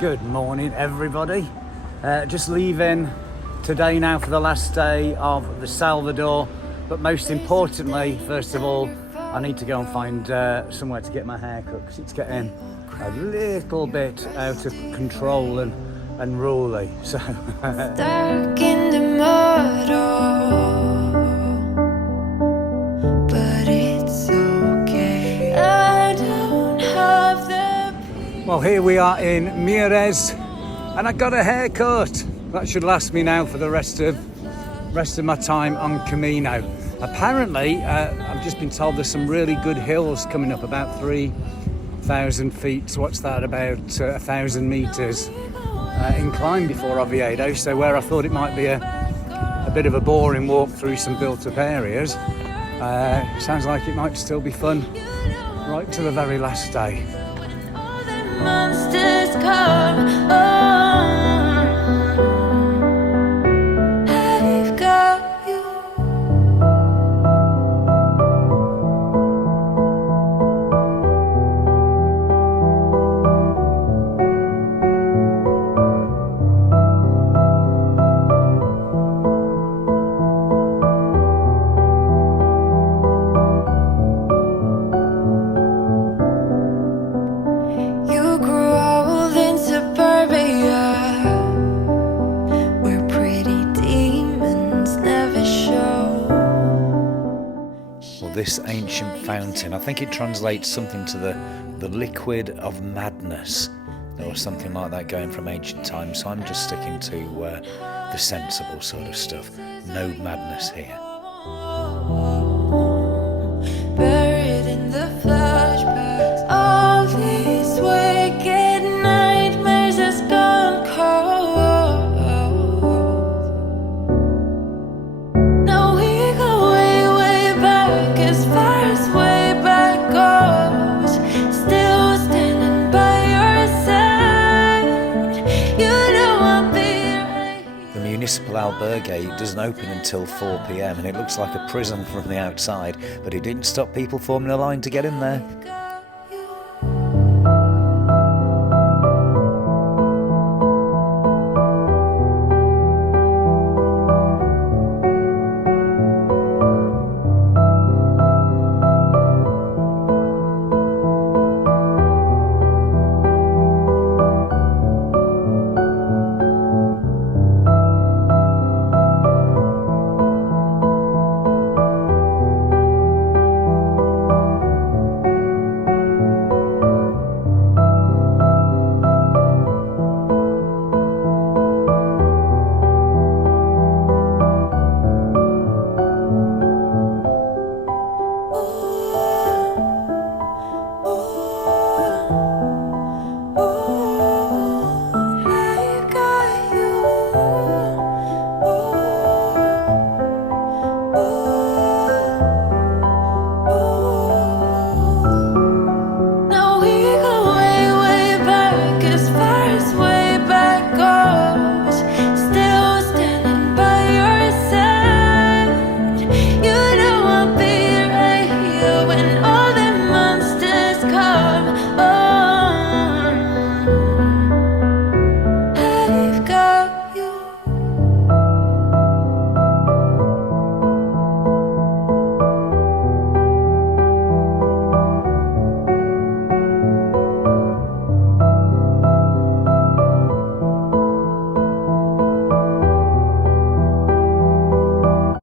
Good morning, everybody. Just leaving today now for the last day of the Salvador, but most importantly, first of all, I need to go and find somewhere to get my hair cut because it's getting a little bit out of control and unruly. So Stuck in the mud, but it's okay. I don't have the. well, here we are in Mieres, and I got a haircut. That should last me now for the rest of my time on Camino. Apparently, I've just been told there's some really good hills coming up, about 3,000 feet. So what's that, about 1,000 meters incline before Oviedo. So where I thought it might be a bit of a boring walk through some built-up areas, sounds like it might still be fun right to the very last day. Monsters come on. I've got you. You grew old in suburbia, where pretty demons never show. Well, this ancient fountain, I think it translates something to the liquid of madness, or something like that, going from ancient times. So I'm just sticking to the sensible sort of stuff. No madness here. Buried in the flashbacks, all these wicked nightmares has gone cold. Now we go way, way back, as far as way back goes. Still standing by your side. You know I'll be right here. The municipal albergue doesn't open until 4 p.m. and it looks like a prison from the outside, but it didn't stop people forming a line to get in there.